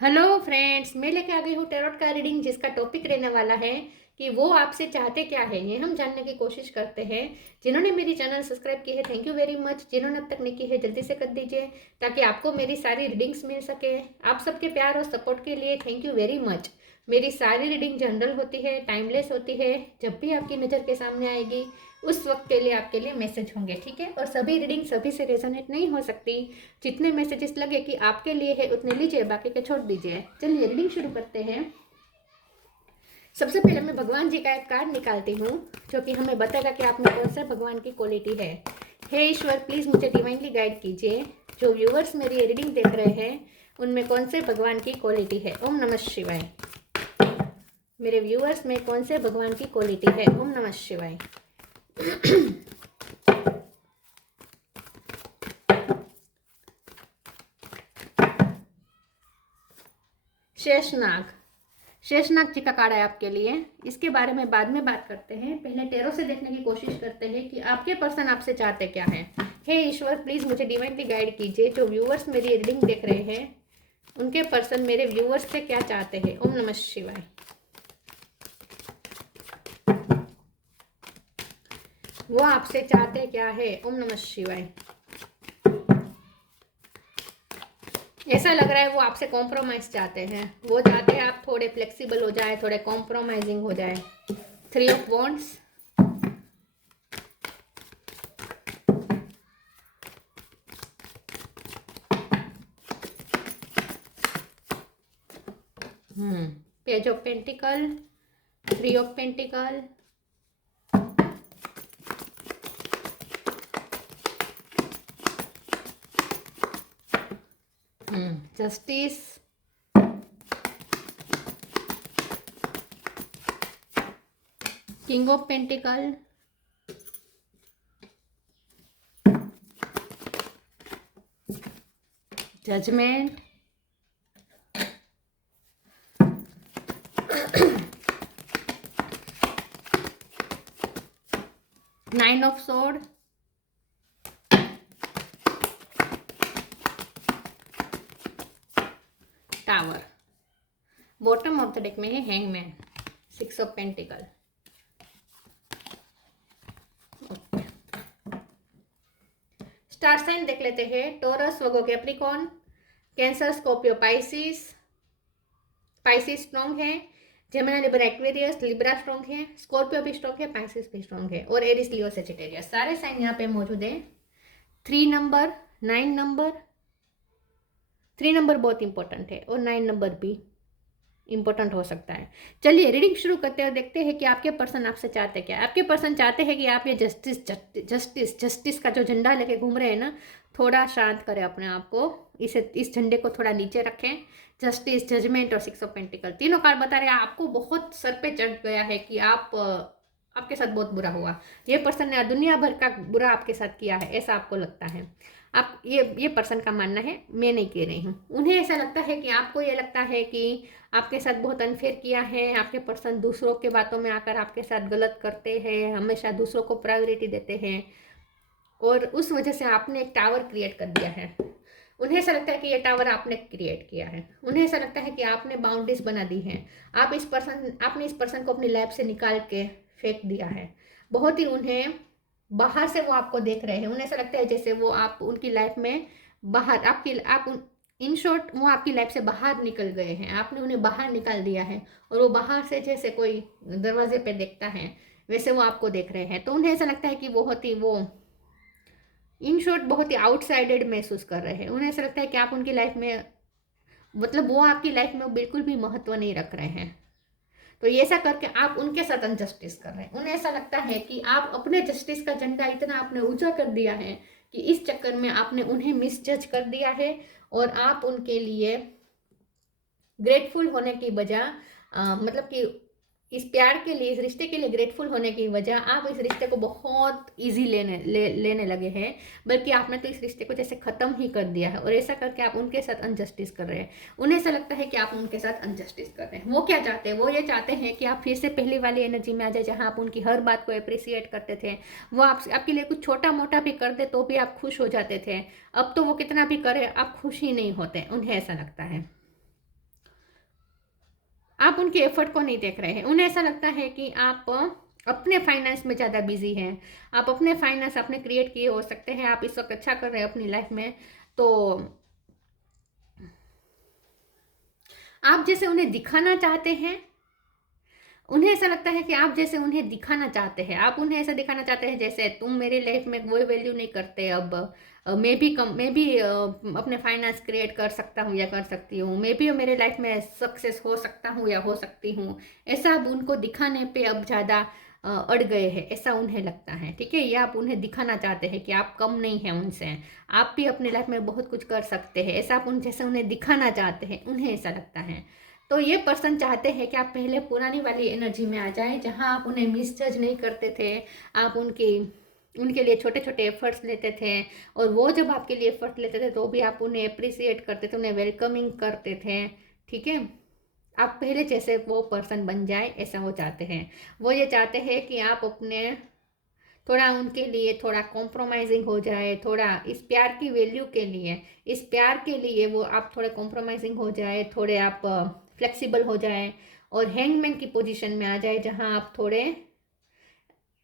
Hello friends, मैं लेके आ गई हूँ टैरोट का रीडिंग, जिसका टॉपिक रहने वाला है कि वो आपसे चाहते क्या है। ये हम जानने की कोशिश करते हैं। जिन्होंने मेरी चैनल सब्सक्राइब की है, थैंक यू वेरी मच। जिन्होंने अब तक नहीं की है, जल्दी से कर दीजिए ताकि आपको मेरी सारी रीडिंग्स मिल सके। आप सबके प्यार और सपोर्ट के लिए थैंक यू वेरी मच। मेरी सारी रीडिंग जनरल होती है, टाइमलेस होती है। जब भी आपकी नज़र के सामने आएगी उस वक्त के लिए आपके लिए मैसेज होंगे, ठीक है। और सभी रीडिंग सभी से रेजोनेट नहीं हो सकती। जितने मैसेजेस लगे कि आपके लिए है उतने लीजिए, बाकी के छोड़ दीजिए। चलिए रीडिंग शुरू करते हैं। सबसे पहले मैं भगवान जी का एक कार्ड निकालती हूँ जो कि हमें बताएगा कि आप में कौन सा भगवान की क्वालिटी है। हे ईश्वर, प्लीज़ मुझे डिवाइनली गाइड कीजिए। जो व्यूवर्स मेरी रीडिंग देख रहे हैं उनमें कौन से भगवान की क्वालिटी है। ओम नमः शिवाय। मेरे व्यूवर्स में कौन से भगवान की क्वालिटी है। ओम नमः शिवाय। शेषनाग। शेषनाग जी का कार्ड है आपके लिए। इसके बारे में बाद में बात करते हैं, पहले टेरो से देखने की कोशिश करते हैं कि आपके पर्सन आपसे चाहते क्या है। हे ईश्वर, प्लीज मुझे डिवाइनली गाइड कीजिए। जो व्यूवर्स मेरी रीडिंग देख रहे हैं उनके पर्सन मेरे व्यूवर्स से क्या चाहते हैं। ओम नमः शिवाय। वो आपसे चाहते क्या है। ओम नमः शिवाय। ऐसा लग रहा है वो आपसे कॉम्प्रोमाइज चाहते हैं। वो चाहते हैं आप थोड़े फ्लेक्सिबल हो जाए, थोड़े कॉम्प्रोमाइजिंग हो जाए। 3 of wands, page of pentacle, 3 of pentacle, justice, king of pentacle, judgment, nine of sword, tower. Bottom of the deck में है hangman, 6 of pentacle. Star sign देख लेते हैं। Taurus, Virgo, Capricorn, Cancer, Scorpio, Pisces. Pisces strong है। Gemini, Libra, Aquarius, Libra strong है। Scorpio भी strong है, Pisces भी स्ट्रॉन्ग है। और एरिस, लियो, सेजिटेरियस, सारे साइन यहाँ पे मौजूद है। 3 नंबर, 9 नंबर। 3 नंबर बहुत इंपॉर्टेंट है और 9 नंबर भी इंपॉर्टेंट हो सकता है। चलिए रीडिंग शुरू करते हैं और देखते हैं कि आपके पर्सन आपसे चाहते क्या। आपके पर्सन चाहते हैं कि आप ये जस्टिस जस्टिस जस्टिस का जो झंडा लेके घूम रहे हैं ना, थोड़ा शांत करें अपने आप को। इस झंडे को थोड़ा नीचे रखें। जस्टिस, जजमेंट और 6 ऑफ पेंटिकल, तीनों कार्ड बता रहे हैं आपको बहुत सर पे चढ़ गया है कि आपके साथ बहुत बुरा हुआ। ये पर्सन ने दुनिया भर का बुरा आपके साथ किया है, ऐसा आपको लगता है। आप ये पर्सन का मानना है, मैं नहीं कह रही हूँ। उन्हें ऐसा लगता है कि आपको ये लगता है कि आपके साथ बहुत अनफेयर किया है। आपके पर्सन दूसरों के बातों में आकर आपके साथ गलत करते हैं, हमेशा दूसरों को प्रायोरिटी देते हैं और उस वजह से आपने एक टावर क्रिएट कर दिया है। उन्हें ऐसा लगता है कि ये टावर आपने क्रिएट किया है। उन्हें ऐसा लगता है कि आपने बाउंड्रीज बना दी हैं। आपने इस पर्सन को अपनी लाइफ से निकाल के फेंक दिया है। बहुत ही उन्हें बाहर से वो आपको देख रहे हैं। उन्हें ऐसा लगता है जैसे वो आप उनकी लाइफ में बाहर इन शॉर्ट वो आपकी लाइफ से बाहर निकल गए हैं। आपने उन्हें बाहर निकाल दिया है और वो बाहर से जैसे कोई दरवाजे पे देखता है वैसे वो आपको देख रहे हैं। तो उन्हें ऐसा लगता है कि बहुत ही वो इन शॉर्ट बहुत ही आउटसाइडेड महसूस कर रहे हैं। उन्हें ऐसा लगता है कि आप उनकी लाइफ में मतलब वो आपकी लाइफ में बिल्कुल भी महत्व नहीं रख रहे हैं। तो ये ऐसा करके आप उनके साथ अनजस्टिस कर रहे हैं। उन्हें ऐसा लगता है कि आप अपने जस्टिस का झंडा इतना आपने ऊंचा कर दिया है कि इस चक्कर में आपने उन्हें मिसजज कर दिया है और आप उनके लिए ग्रेटफुल होने की बजाय मतलब कि इस प्यार के लिए, इस रिश्ते के लिए ग्रेटफुल होने की वजह आप इस रिश्ते को बहुत इजी लेने लगे हैं। बल्कि आपने तो इस रिश्ते को जैसे ख़त्म ही कर दिया है और ऐसा करके आप उनके साथ अनजस्टिस कर रहे हैं। उन्हें ऐसा लगता है कि आप उनके साथ अनजस्टिस कर रहे हैं। वो क्या चाहते हैं? वो ये चाहते हैं कि आप फिर से पहली वाली एनर्जी में आ जाए जहाँ आप उनकी हर बात को अप्रिसिएट करते थे। वो आपके लिए कुछ छोटा मोटा भी कर दे तो भी आप खुश हो जाते थे। अब तो वो कितना भी करे आप खुश ही नहीं होते। उन्हें ऐसा लगता है। आप उनके एफर्ट को नहीं देख रहे हैं। उन्हें ऐसा लगता है कि आप अपने फाइनेंस में ज़्यादा बिजी हैं, आप अपने फाइनेंस आपने क्रिएट किए हो सकते हैं, आप इस वक्त अच्छा कर रहे हैं अपनी लाइफ में, तो आप जैसे उन्हें दिखाना चाहते हैं, उन्हें ऐसा लगता है कि आप जैसे उन्हें दिखाना चाहते हैं, आप उन्हें ऐसा दिखाना चाहते हैं जैसे तुम मेरी लाइफ में कोई वैल्यू नहीं करते, अब मैं भी अपने फाइनेंस क्रिएट कर सकता हूँ या कर सकती हूँ, मैं भी मेरे लाइफ में सक्सेस हो सकता हूँ या हो सकती हूँ। ऐसा अब उनको दिखाने पे अब ज़्यादा अड़ गए हैं, ऐसा उन्हें लगता है, ठीक है। या आप उन्हें दिखाना चाहते हैं कि आप कम नहीं हैं उनसे, आप भी अपनी लाइफ में बहुत कुछ कर सकते हैं, ऐसा आप उन जैसे उन्हें दिखाना चाहते हैं, उन्हें ऐसा लगता है। तो ये पर्सन चाहते हैं कि आप पहले पुरानी वाली एनर्जी में आ जाएं, जहां आप उन्हें मिसजज नहीं करते थे, आप उनके लिए छोटे छोटे एफर्ट्स लेते थे, और वो जब आपके लिए एफर्ट लेते थे तो भी आप उन्हें अप्रिसिएट करते थे, उन्हें वेलकमिंग करते थे, ठीक है। आप पहले जैसे वो पर्सन बन जाए, ऐसा वो चाहते हैं। वो ये चाहते हैं कि आप अपने थोड़ा उनके लिए थोड़ा कॉम्प्रोमाइजिंग हो जाए, थोड़ा इस प्यार की वैल्यू के लिए, इस प्यार के लिए वो आप थोड़े कॉम्प्रोमाइजिंग हो जाए, थोड़े आप फ्लेक्सिबल हो जाए और हैंगमैन की पोजीशन में आ जाए, जहां आप थोड़े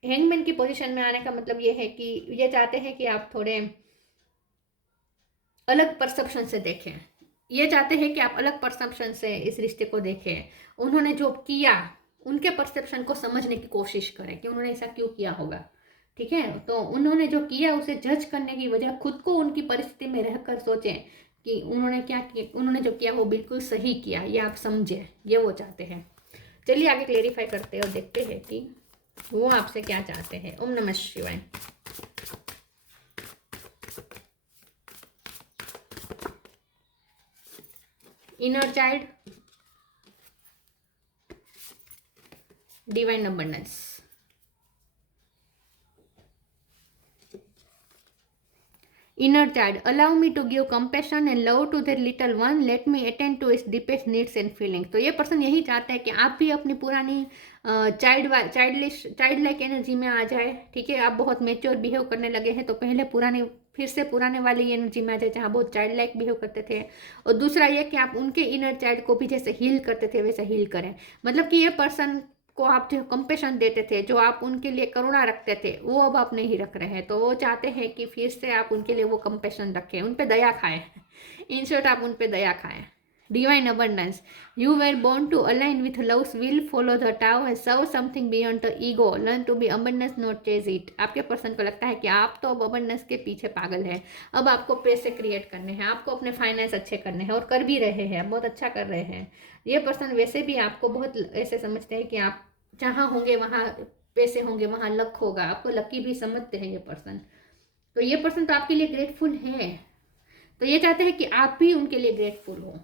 हैंगमैन की पोजीशन में आने का मतलब ये है कि ये चाहते हैं कि आप थोड़े अलग परसेप्शन से देखें, ये चाहते हैं कि आप अलग परसेप्शन से इस रिश्ते को देखें। उन्होंने जो किया उनके परसेप्शन को समझने की कोशिश करें कि उन्होंने ऐसा क्यों किया होगा, ठीक है। तो उन्होंने जो किया उसे जज करने की वजह खुद को उनकी परिस्थिति में रहकर सोचें कि उन्होंने क्या किया, उन्होंने जो किया वो बिल्कुल सही किया, ये आप समझें, ये वो चाहते हैं। चलिए आगे क्लेरिफाई करते हैं और देखते हैं कि वो आपसे क्या चाहते हैं। ओम नमः शिवाय। Inner child, divine abundance. Inner child, allow me to give compassion and love to their little one. Let me attend to its deepest needs and feelings. तो ये पर्सन यही चाहता है कि आप भी अपनी पुरानी चाइल्ड लाइक एनर्जी में आ जाए, ठीक है। आप बहुत मेच्योर बिहेव करने लगे हैं, तो पहले फिर से पुराने वाली एनर्जी में आ जाए जहाँ बहुत चाइल्ड लाइक बिहेव करते थे। और दूसरा ये कि आप उनके इनर चाइल्ड को भी जैसे हील करते थे वैसे हील करें। मतलब कि ये पर्सन को आप जो कंपेशन देते थे, जो आप उनके लिए करुणा रखते थे, वो अब आप नहीं रख रहे हैं। तो वो चाहते हैं कि फिर से आप उनके लिए वो कंपेशन रखें, उन पे दया खाएं, इन शॉर्ट आप उन पे दया खाएं। Divine abundance, you were born to align with love's will, follow the tao and serve something beyond the ego, learn to be abundance not chase it. आपके पर्सन को लगता है कि आप तो अब अबंडेंस के पीछे पागल है, अब आपको पैसे क्रिएट करने हैं, आपको अपने फाइनेंस अच्छे करने हैं, और कर भी रहे हैं, बहुत अच्छा कर रहे हैं। ये पर्सन वैसे भी आपको बहुत ऐसे समझते हैं कि आप जहाँ होंगे वहाँ पैसे होंगे, वहाँ लक होगा, आपको लकी भी समझते हैं ये पर्सन। तो ये पर्सन तो आपके लिए ग्रेटफुल है, तो ये चाहते हैं कि आप भी उनके लिए ग्रेटफुल हो।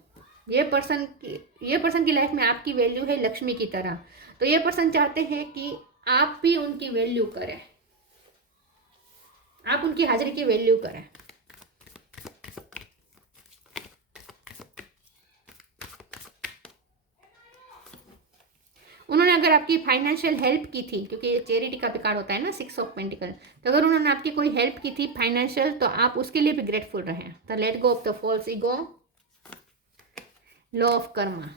ये पर्सन की लाइफ में आपकी वैल्यू है लक्ष्मी की तरह, तो ये पर्सन चाहते हैं कि आप भी उनकी वैल्यू करें, आप उनकी हाजिरी की वैल्यू करें। उन्होंने अगर आपकी फाइनेंशियल हेल्प की थी, क्योंकि ये चैरिटी का भी कार्ड होता है ना, 6 ऑफ पेंटिकल, तो अगर उन्होंने आपकी कोई हेल्प की थी फाइनेंशियल, तो आप उसके लिए भी ग्रेटफुल रहें। तो let go of the false ego, law of karma.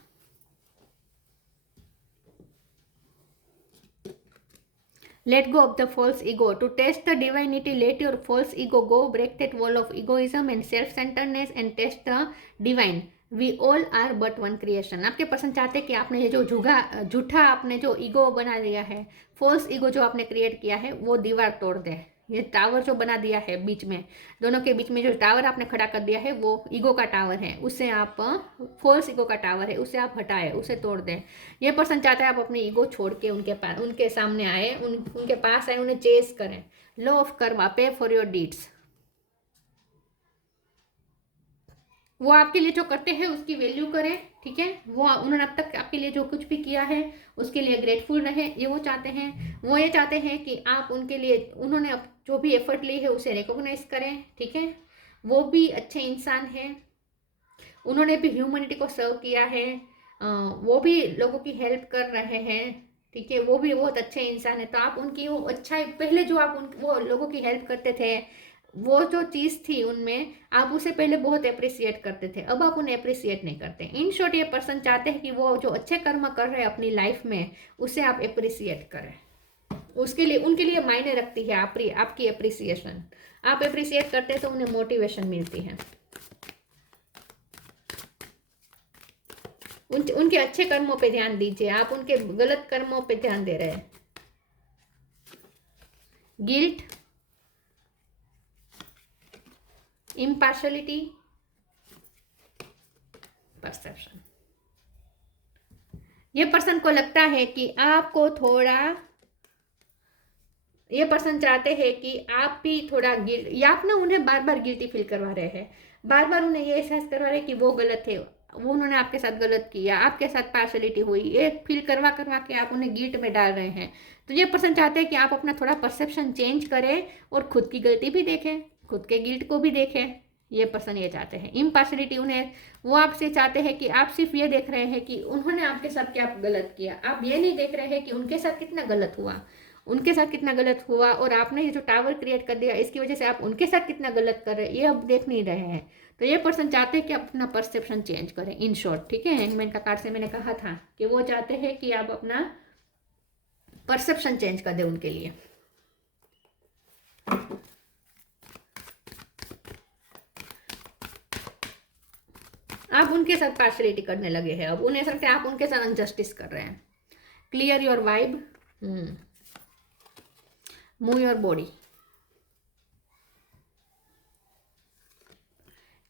Let go of the false ego. To test the divinity, let your false ego go. Break that wall of egoism and self-centeredness and test the divine. We all are but one creation. आपके person चाहते हैं कि आपने ये जो झूठा आपने जो ईगो बना दिया है, फॉल्स ईगो जो आपने क्रिएट किया है, वो दीवार तोड़ दे। ये टावर जो बना दिया है बीच में, दोनों के बीच में जो टावर आपने खड़ा कर दिया है, वो ईगो का टावर है, उसे आप फॉल्स ईगो का टावर है, उसे आप हटाए, उसे तोड़ दें। ये पर्सन चाहता है आप अपनी ईगो छोड़ के उनके सामने आए, उनके पास आए, उन्हें चेस करें। लॉ ऑफ कर्मा, पे फॉर योर डीड्स। वो आपके लिए जो करते हैं उसकी वैल्यू करें, ठीक है। वो उन्होंने अब तक आपके लिए जो कुछ भी किया है उसके लिए ग्रेटफुल रहे, ये वो चाहते हैं। वो ये चाहते हैं कि आप उनके लिए उन्होंने जो भी एफर्ट ली है उसे रिकॉग्नाइज करें, ठीक है। वो भी अच्छे इंसान हैं, उन्होंने भी ह्यूमैनिटी को सर्व किया है, वो भी लोगों की हेल्प कर रहे हैं, ठीक है। वो भी बहुत अच्छे इंसान है। तो आप उनकी वो अच्छा पहले जो आप वो लोगों की हेल्प करते थे, वो जो चीज़ थी उनमें, आप उसे पहले बहुत अप्रिसिएट करते थे, अब आप उन्हें अप्रिसिएट नहीं करते। इन शॉर्ट ये पर्सन चाहते हैं कि वो जो अच्छे कर्म कर रहे हैं अपनी लाइफ में, उसे आप अप्रिसिएट करें। उसके लिए, उनके लिए मायने रखती है आपकी अप्रिसिएशन। आप अप्रिसिएट करते हैं तो उन्हें मोटिवेशन मिलती है। उनके अच्छे कर्मों पे ध्यान दीजिए, आप उनके गलत कर्मों पे ध्यान दे रहे हैं। Guilt, impartiality, perception. ये पर्सन को लगता है कि आपको थोड़ा, ये पर्सन चाहते हैं कि आप भी थोड़ा गिल्ट, या आप ना उन्हें बार बार गिल्टी फील करवा रहे हैं, बार बार उन्हें ये एहसास करवा रहे हैं कि वो गलत है, वो उन्होंने आपके साथ गलत किया, आपके साथ पार्शलिटी हुई, ये फील करवा करवा के आप उन्हें गिल्ट में डाल रहे हैं। तो ये पर्सन चाहते हैं कि आप अपना थोड़ा परसेप्शन चेंज करें और खुद की गलती भी देखें, खुद के गिल्ट को भी देखें। ये पर्सन ये चाहते हैं। इम्पार्शलिटी, उन्हें, वो आपसे चाहते हैं कि आप सिर्फ ये देख रहे हैं कि उन्होंने आपके साथ क्या गलत किया, आप ये नहीं देख रहे हैं कि उनके साथ कितना गलत हुआ, उनके साथ कितना गलत हुआ, और आपने ये जो टावर क्रिएट कर दिया इसकी वजह से आप उनके साथ कितना गलत कर रहे हैं, ये अब देख नहीं रहे हैं। तो ये पर्सन चाहते हैं कि आप अपना परसेप्शन चेंज करें, इन शॉर्ट। ठीक है, हैंगमैन का कार्ड से मैंने कहा था कि वो चाहते हैं कि आप अपना परसेप्शन चेंज कर दें उनके लिए। आप उनके साथ पार्शलिटी करने लगे हैं, अब उन्हें लगता है आप उनके साथ अनजस्टिस कर रहे हैं। Clear your vibe, move your body,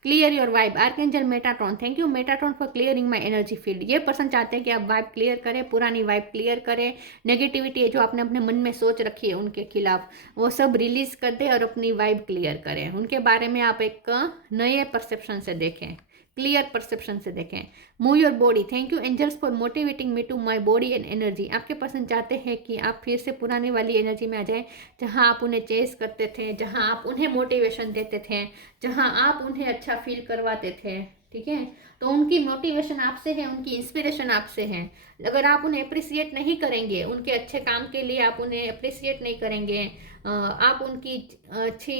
clear your vibe. Archangel Metatron, thank you Metatron for clearing my energy field. ये पर्सन चाहते हैं कि आप वाइब क्लियर करें, पुरानी वाइब क्लियर करें, नेगेटिविटी जो आपने अपने मन में सोच रखी है उनके खिलाफ, वो सब रिलीज कर दें और अपनी वाइब क्लियर करें। उनके बारे में आप एक नए परसेप्शन से देखें, क्लियर परसेप्शन से देखें। Move your body, thank you angels for motivating me to my body and energy. आपके पर्सन चाहते हैं कि आप फिर से पुरानी वाली एनर्जी में आ जाएं, जहां आप उन्हें चेस करते थे, जहां आप उन्हें मोटिवेशन देते थे, जहां आप उन्हें अच्छा फील करवाते थे। ठीक है, तो उनकी मोटिवेशन आपसे है, उनकी इंस्पिरेशन आपसे है। अगर आप उन्हें अप्रिसिएट नहीं करेंगे, उनके अच्छे काम के लिए आप उन्हें अप्रिसिएट नहीं करेंगे, आप उनकी अच्छी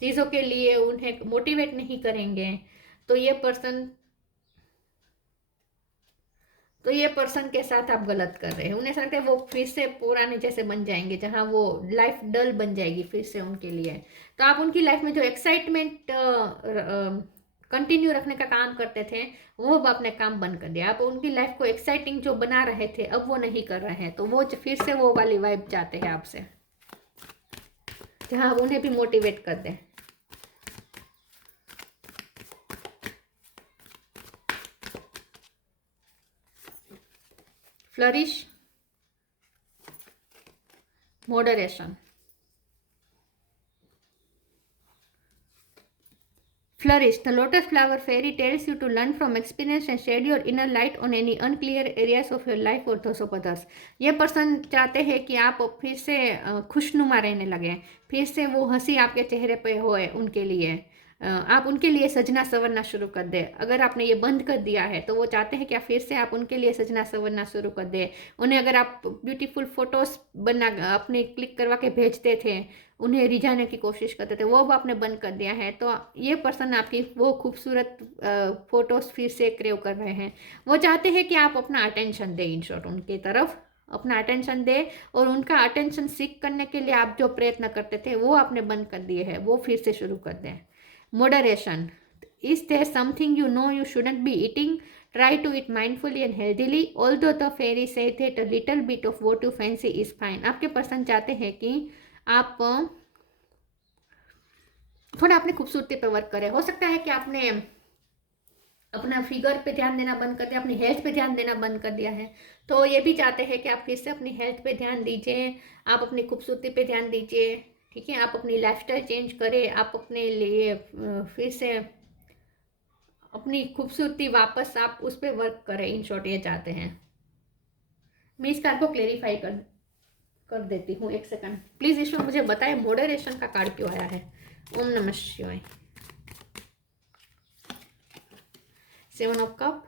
चीज़ों के लिए उन्हें मोटिवेट नहीं करेंगे, तो ये पर्सन के साथ आप गलत कर रहे हैं। उन्हें लगता है वो फिर से पुराने जैसे बन जाएंगे, जहां वो लाइफ डल बन जाएगी फिर से उनके लिए। तो आप उनकी लाइफ में जो एक्साइटमेंट कंटिन्यू रखने का काम करते थे, वो अब आपने काम बंद कर दिया। आप उनकी लाइफ को एक्साइटिंग जो बना रहे थे, अब वो नहीं कर रहे हैं, तो वो फिर से वो वाली वाइब चाहते हैं आपसे, जहां आप उन्हें भी मोटिवेट कर दें। Flourish, moderation, flourish. The lotus flower fairy tells you to learn from experience and shed your inner light on any unclear areas of your life or those of others. ये पर्सन चाहते हैं कि आप फिर से खुशनुमा रहने लगे, फिर से वो हंसी आपके चेहरे पे होए उनके लिए, आप उनके लिए सजना संवरना शुरू कर दें। अगर आपने ये बंद कर दिया है तो वो चाहते हैं कि फिर से आप उनके लिए सजना संवरना शुरू कर दें। उन्हें अगर आप ब्यूटीफुल फोटोज बना अपने क्लिक करवा के भेजते थे, उन्हें रिझाने की कोशिश करते थे, वो अब आपने बंद कर दिया है। तो ये पर्सन आपकी वो खूबसूरत फोटोज फिर से क्रेव कर रहे हैं। वो चाहते हैं कि आप अपना अटेंशन दें, इन शॉर्ट उनकी तरफ अपना अटेंशन दें, और उनका अटेंशन सीख करने के लिए आप जो प्रयत्न करते थे वो आपने बंद कर दिए हैं, वो फिर से शुरू कर दें। Moderation. Is there something you know you shouldn't be eating? Try to eat mindfully and healthily. Although the fairy said that a little bit of what you fancy is fine. आपके पर्सन चाहते हैं कि आप थोड़ा अपनी खूबसूरती पर work करें। हो सकता है कि आपने अपना फिगर पे ध्यान देना बंद कर दिया, अपनी हेल्थ पे ध्यान देना बंद कर दिया है, तो ये भी चाहते हैं कि आप फिर से अपनी हेल्थ पे ध्यान दीजिए, आप अपनी खूबसूरती पे ध्यान दीजिए। ठीक है, आप अपनी लाइफस्टाइल चेंज करें, आप अपने लिए फिर से अपनी खूबसूरती वापस आप उस पर वर्क करें, इन शॉर्ट ये चाहते हैं। मैं इस कार्ड को क्लेरिफाई कर देती हूँ, एक सेकंड प्लीज। ईश्वर मुझे बताए मॉडरेशन का कार्ड क्यों आया है। ओम नमः शिवाय। 7 ऑफ कप,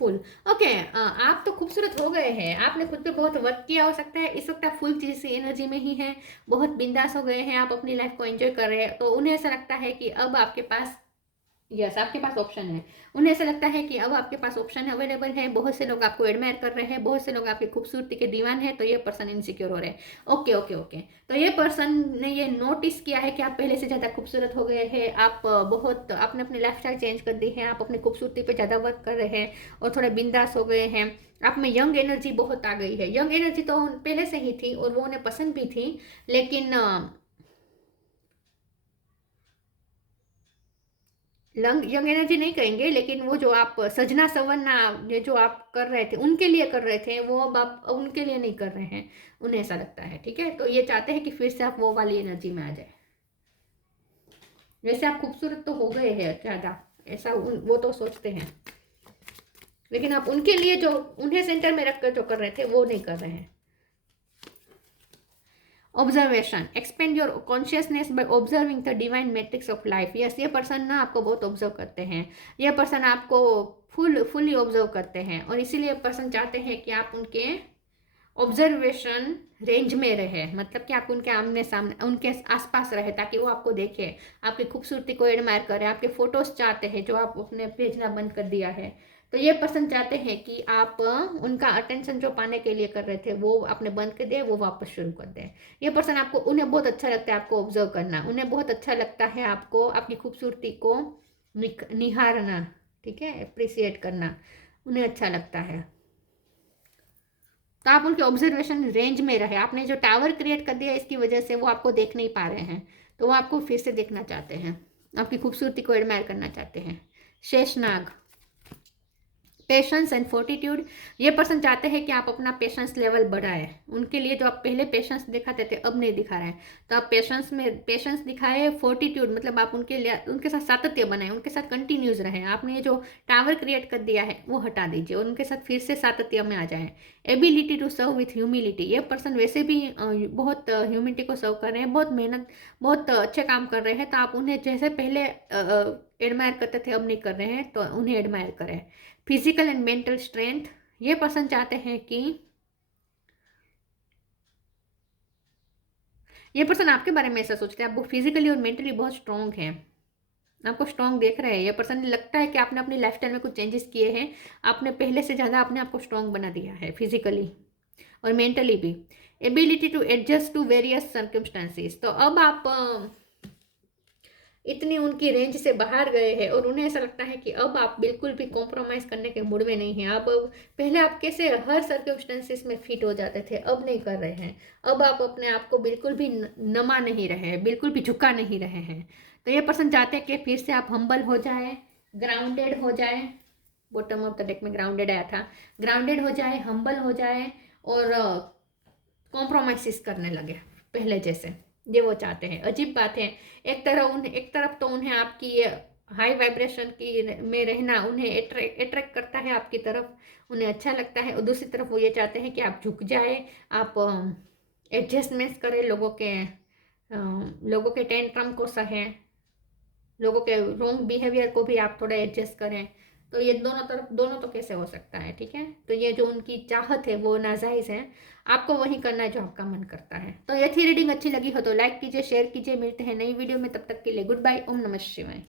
फुल। ओके, आप तो खूबसूरत हो गए हैं, आपने खुद पे बहुत वर्क किया हो सकता है, इस वक्त आप फुल चीज़ से एनर्जी में ही हैं, बहुत बिंदास हो गए हैं, आप अपनी लाइफ को एंजॉय कर रहे हैं, तो उन्हें ऐसा लगता है कि अब आपके पास, यस, आपके पास ऑप्शन है। उन्हें ऐसा लगता है कि अब आपके पास ऑप्शन अवेलेबल है, बहुत से लोग आपको एडमायर कर रहे हैं, बहुत से लोग आपकी खूबसूरती के दीवान है, तो ये पर्सन इनसिक्योर हो रहे हैं। ओके ओके ओके, तो ये पर्सन ने ये नोटिस किया है कि आप पहले से ज़्यादा खूबसूरत हो गए हैं, आप बहुत, आपने अपनी लाइफस्टाइल चेंज कर दी है, आप अपनी खूबसूरती पे ज़्यादा वर्क कर रहे हैं और थोड़े बिंदास हो गए हैं, आप में यंग एनर्जी बहुत आ गई है। यंग एनर्जी तो पहले से ही थी और वो उन्हें पसंद भी थी, लेकिन यंग एनर्जी नहीं कहेंगे, लेकिन वो जो आप सजना संवरना, ये जो आप कर रहे थे, उनके लिए कर रहे थे, वो अब आप उनके लिए नहीं कर रहे हैं, उन्हें ऐसा लगता है। ठीक है, तो ये चाहते हैं कि फिर से आप वो वाली एनर्जी में आ जाए। वैसे आप खूबसूरत तो हो गए हैं ज़्यादा, ऐसा वो तो सोचते हैं, लेकिन आप उनके लिए जो उन्हें सेंटर में रखकर जो कर रहे थे वो नहीं कर रहे हैं। Observation, expand your consciousness by observing the divine matrix of life. Yes, ये पर्सन ना आपको बहुत ऑब्जर्व करते हैं, ये पर्सन आपको फुली ऑब्जर्व करते हैं, और इसीलिए पर्सन चाहते हैं कि आप उनके ऑब्जर्वेशन रेंज में रहे, मतलब कि आप उनके आमने सामने, उनके आसपास रहे, ताकि वो आपको देखे, आपकी खूबसूरती को एडमायर करे, आपके फोटोज चाहते हैं जो आप अपने भेजना बंद कर दिया है। तो ये पर्सन चाहते हैं कि आप उनका अटेंशन जो पाने के लिए कर रहे थे वो आपने बंद कर दिया, वो वापस शुरू कर दें। ये पर्सन आपको, उन्हें बहुत अच्छा लगता है आपको ऑब्जर्व करना, उन्हें बहुत अच्छा लगता है आपको आपकी खूबसूरती को निहारना, ठीक है, अप्रिसिएट करना, उन्हें अच्छा लगता है। तो आप उनके ऑब्जर्वेशन रेंज में रहे, आपने जो टावर क्रिएट कर दिया इसकी वजह से वो आपको देख नहीं पा रहे हैं, तो वो आपको फिर से देखना चाहते हैं, आपकी खूबसूरती को एडमायर करना चाहते हैं। शेषनाग, पेशेंस एंड फोर्टिट्यूड, ये पर्सन चाहते हैं कि आप अपना पेशेंस लेवल बढ़ाएं, उनके लिए जो आप पहले पेशेंस दिखाते थे अब नहीं दिखा रहे हैं, तो आप पेशेंस दिखाए, फोर्टिट्यूड मतलब आप उनके लिए, उनके साथ सातत्य बनाए, उनके साथ कंटिन्यूज रहें, आपने ये जो टावर क्रिएट कर दिया है वो हटा दीजिए और उनके साथ फिर से सातत्य में आ जाए। Ability to serve with humility, ये पर्सन वैसे भी बहुत ह्यूमिलिटी को सर्व कर रहे हैं, बहुत मेहनत, बहुत अच्छे काम कर रहे हैं, तो आप उन्हें जैसे पहले एडमायर करते थे अब नहीं कर रहे हैं, तो उन्हें एडमायर करें। फिजिकल एंड मेंटल स्ट्रेंथ, ये पर्सन चाहते हैं कि, ये पर्सन आपके बारे में ऐसा सोचते हैं, आप फिजिकली और मेंटली बहुत स्ट्रांग हैं, आपको स्ट्रांग देख रहे हैं, ये पर्सन लगता है कि आपने अपनी लाइफस्टाइल में कुछ चेंजेस किए हैं, आपने पहले से ज़्यादा अपने आप को स्ट्रांग बना दिया है फिजिकली और मेंटली भी। Ability to adjust to various circumstances, तो अब आप इतनी उनकी रेंज से बाहर गए हैं और उन्हें ऐसा लगता है कि अब आप बिल्कुल भी कॉम्प्रोमाइज़ करने के मूड में नहीं हैं। अब पहले आप कैसे हर सर्कमस्टेंसेस में फिट हो जाते थे, अब नहीं कर रहे हैं, अब आप अपने आप को बिल्कुल भी नमा नहीं रहे हैं, बिल्कुल भी झुका नहीं रहे हैं। तो ये पर्सन चाहते हैं कि फिर से आप हम्बल हो जाए, ग्राउंडेड हो जाए, बॉटम ऑफ द डेक में ग्राउंडेड आया था, ग्राउंडेड हो जाए, हम्बल हो जाए और कॉम्प्रोमाइज़ करने लगे पहले जैसे, ये वो चाहते हैं। अजीब बात है, एक तरफ तो उन्हें आपकी हाई वाइब्रेशन की में रहना उन्हें अट्रैक्ट करता है आपकी तरफ, उन्हें अच्छा लगता है, और दूसरी तरफ वो ये चाहते हैं कि आप झुक जाए, आप एडजस्टमेंट्स करें, लोगों के टेंट्रम को सहें, लोगों के रॉन्ग बिहेवियर को भी आप थोड़ा एडजस्ट करें। तो ये दोनों तो कैसे हो सकता है, ठीक है। तो ये जो उनकी चाहत है वो नाजायज़ है, आपको वही करना है जो आपका मन करता है। तो ये थी रीडिंग, अच्छी लगी हो तो लाइक कीजिए, शेयर कीजिए, मिलते हैं नई वीडियो में, तब तक के लिए गुड बाय, ओम नमः शिवाय।